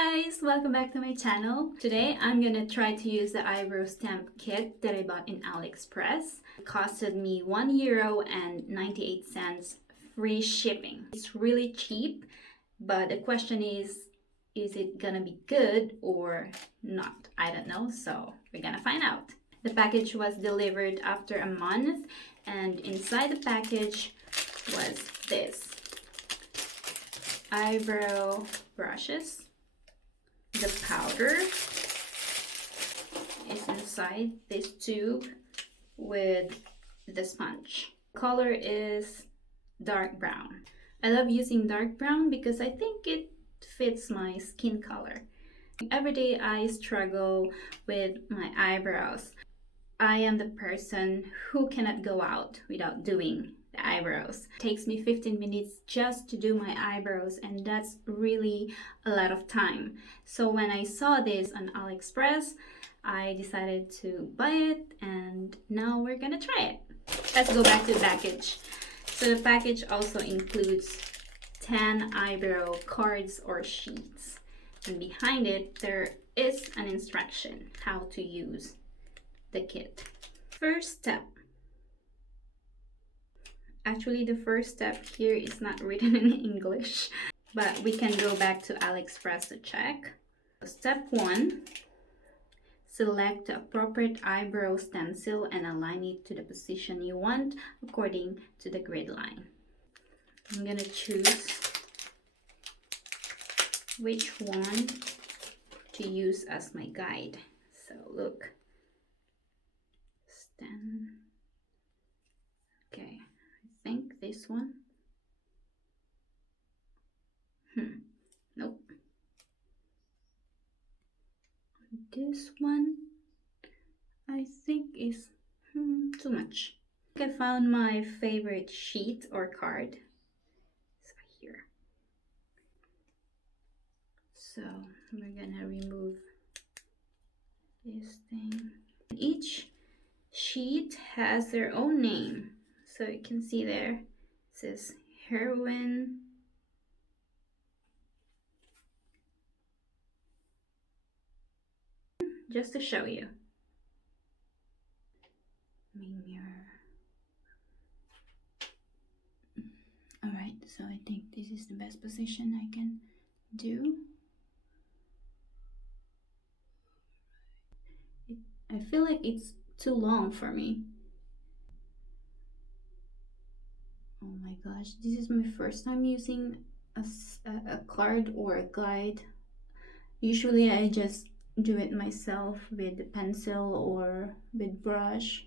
guys, welcome back to my channel. Today I'm gonna try to use the eyebrow stamp kit that I bought in AliExpress. It costed me €1 and 98 cents free shipping. It's really cheap, but the question is it gonna be good or not? I don't know, so we're gonna find out. The package was delivered after a month, and inside the package was this. Eyebrow brushes. The powder is inside this tube with the sponge. Color is dark brown. I love using dark brown because I think it fits my skin color. Every day I struggle with my eyebrows. I am the person who cannot go out without doing the eyebrows. It takes me 15 minutes just to do my eyebrows, and that's really a lot of time. So when I saw this on AliExpress, I decided to buy it, and now we're gonna try it. Let's go back to the package. So the package also includes 10 eyebrow cards or sheets, and behind it there is an instruction how to use the kit. First step. Actually, the first step here is not written in English, but we can go back to AliExpress to check. Step 1, select the appropriate eyebrow stencil and align it to the position you want according to the grid line. I'm gonna choose which one to use as my guide. So look, okay, I think this one. Nope. This one I think is too much. I found my favorite sheet or card. It's here. So we're gonna remove this thing. Each sheet has their own name. So you can see there, it says heroine, just to show you. Mirror. Alright, so I think this is the best position I can do. I feel like it's too long for me. Oh my gosh, this is my first time using a card or a guide. Usually I just do it myself with a pencil or with brush.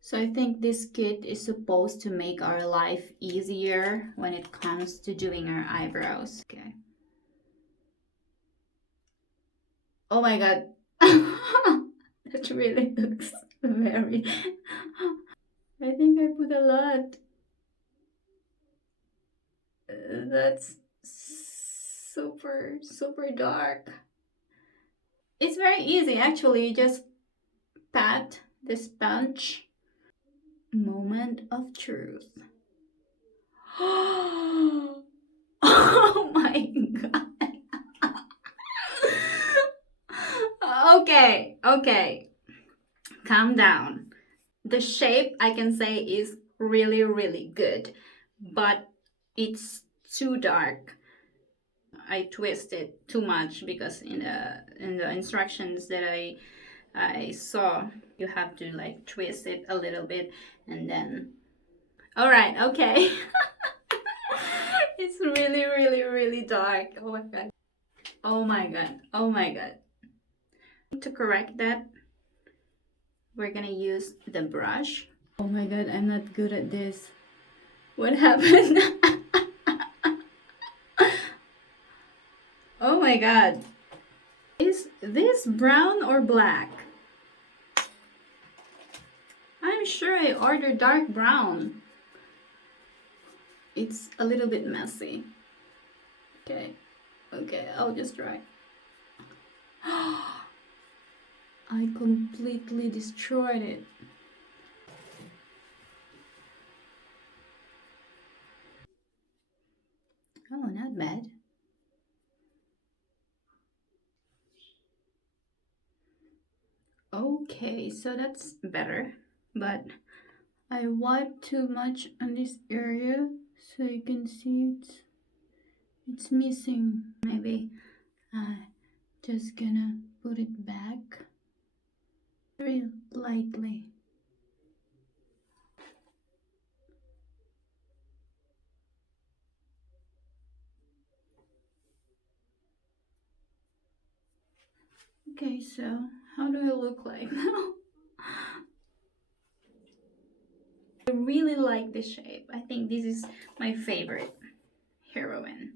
So I think this kit is supposed to make our life easier when it comes to doing our eyebrows. Okay. Oh my god. That really looks very... I think I put a lot. That's super dark. It's very easy actually. You just pat the sponge. Moment of truth. Oh my god. Okay. Calm down. The shape I can say is really good, but it's too dark. I twisted too much because in the instructions that I saw, you have to like twist it a little bit and then... All right, okay. It's really dark. Oh my god. To correct that, we're gonna use the brush. Oh my god, I'm not good at this. What happened? Oh my god. Is this brown or black? I'm sure I ordered dark brown. It's a little bit messy. Okay, I'll just try. I completely destroyed it. Oh, not bad. Okay, so that's better, but I wiped too much on this area, so you can see it's missing. Maybe I just gonna put it back very lightly. Okay, so how do I look like now? I really like this shape. I think this is my favorite heroine.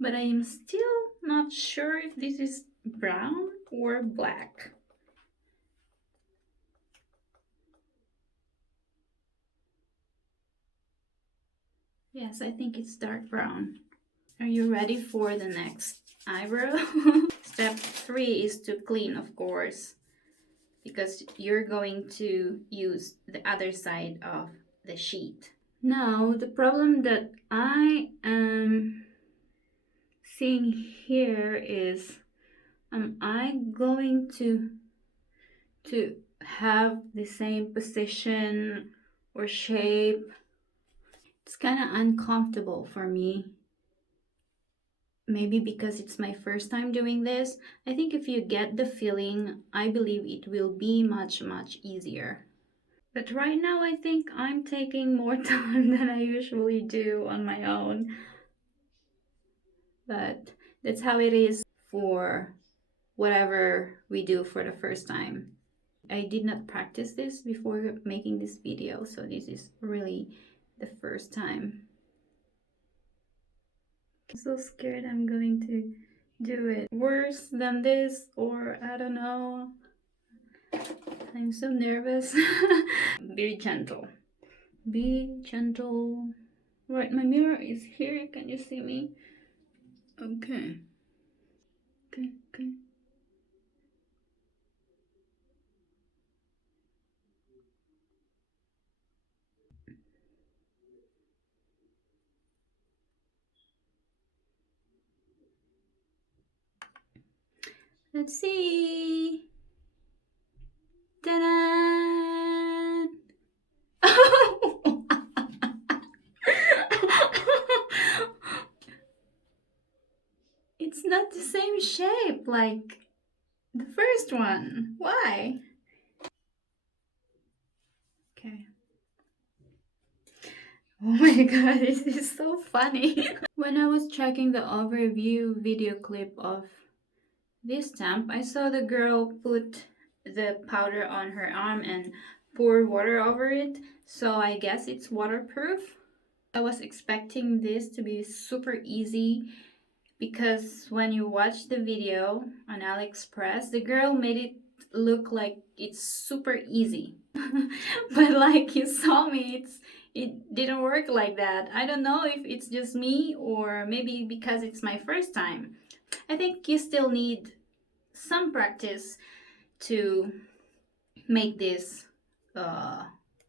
But I am still not sure if this is brown or black. Yes, I think it's dark brown. Are you ready for the next eyebrow? Step 3 is to clean, of course, because you're going to use the other side of the sheet. Now, the problem that I am seeing here is, am I going to have the same position or shape? It's kind of uncomfortable for me. Maybe because it's my first time doing this. I think if you get the feeling, I believe it will be much easier. But right now I think I'm taking more time than I usually do on my own. But that's how it is for whatever we do for the first time. I did not practice this before making this video, so this is really the first time. I'm so scared I'm going to do it worse than this, or I don't know. I'm so nervous. Be gentle. Be gentle. Right, my mirror is here. Can you see me? Okay. Okay. Let's see. Ta-da! It's not the same shape like the first one. Why? Okay. Oh my god, this is so funny. When I was checking the overview video clip of this stamp, I saw the girl put the powder on her arm and pour water over it, so I guess it's waterproof. I was expecting this to be super easy because when you watch the video on AliExpress, the girl made it look like it's super easy. But like you saw me, it didn't work like that. I don't know if it's just me or maybe because it's my first time. I think you still need some practice to make this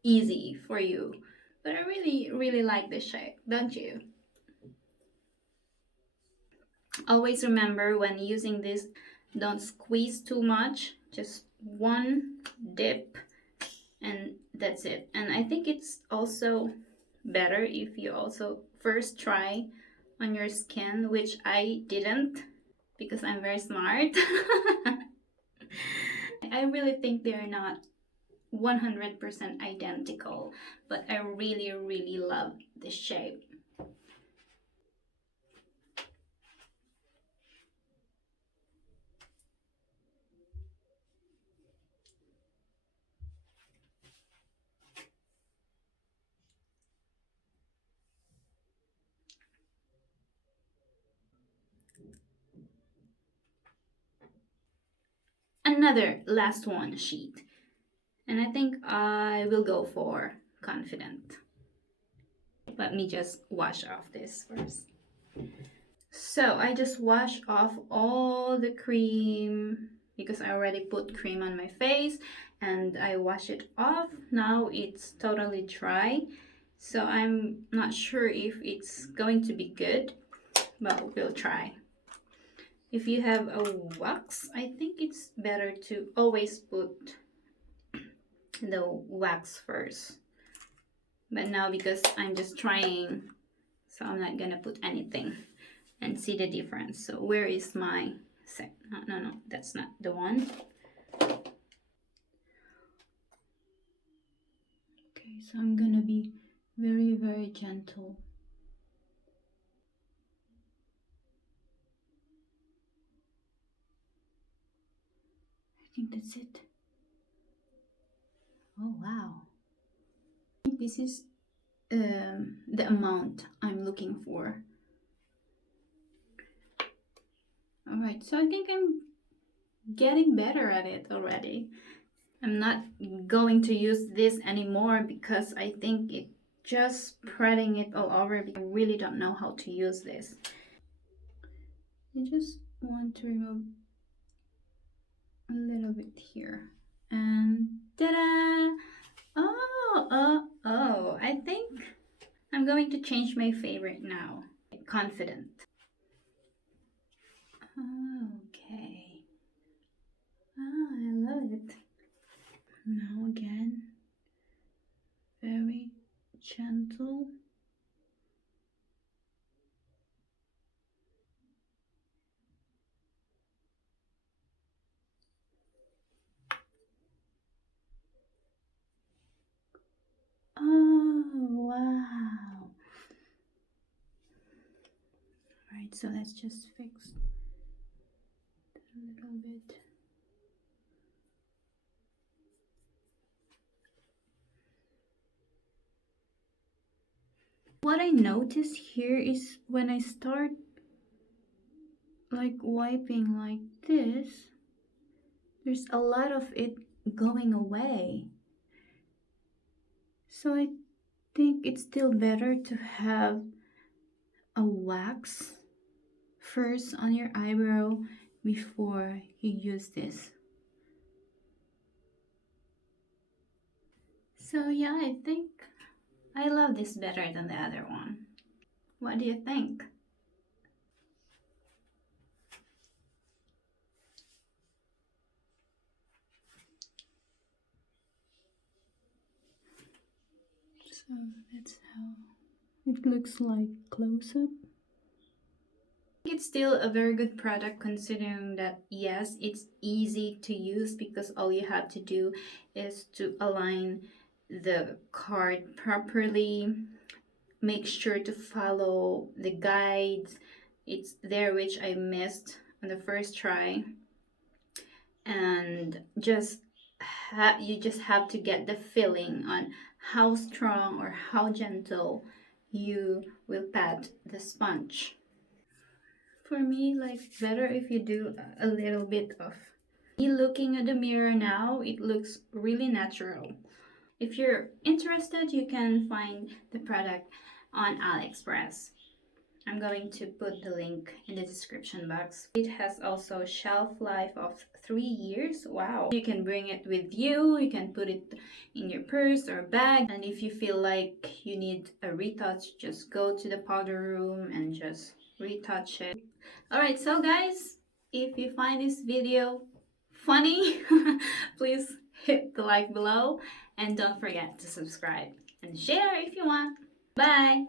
easy for you. But I really like this shape, don't you? Always remember when using this, don't squeeze too much, just one dip and that's it. And I think it's also better if you also first try on your skin, which I didn't because I'm very smart. I really think they're not 100% identical, but I really love this shape. Another last one sheet, and I think I will go for confident. Let me just wash off this first. So I just wash off all the cream because I already put cream on my face and I wash it off. Now it's totally dry, so I'm not sure if it's going to be good, but we'll try. If you have a wax, I think it's better to always put the wax first. But now because I'm just trying, so I'm not gonna put anything and see the difference. So where is my set? No, that's not the one. Okay, so I'm gonna be very, very gentle. I think that's it. Oh, wow. This is the amount I'm looking for. All right, so I think I'm getting better at it already. I'm not going to use this anymore because I think it just spreading it all over. I really don't know how to use this. I just want to remove a little bit here. And ta-da! Oh, I think I'm going to change my favorite now. Confident. Okay. I love it. Now again, very gentle. Oh, wow. Alright, so let's just fix a little bit. What I notice here is when I start like wiping like this, there's a lot of it going away. So I think it's still better to have a wax first on your eyebrow before you use this. So yeah, I think I love this better than the other one. What do you think? So that's how it looks like close up. It's still a very good product considering that yes, it's easy to use because all you have to do is to align the card properly, make sure to follow the guides. It's there which I missed on the first try, and you just have to get the feeling on how strong or how gentle you will pat the sponge. For me, like better if you do a little bit of me looking at the mirror now, it looks really natural. If you're interested, you can find the product on AliExpress. I'm going to put the link in the description box. It has also shelf life of 3 years. Wow. You can bring it with you. You can put it in your purse or bag. And if you feel like you need a retouch, just go to the powder room and just retouch it. Alright, so guys, if you find this video funny, please hit the like below and don't forget to subscribe and share if you want. Bye!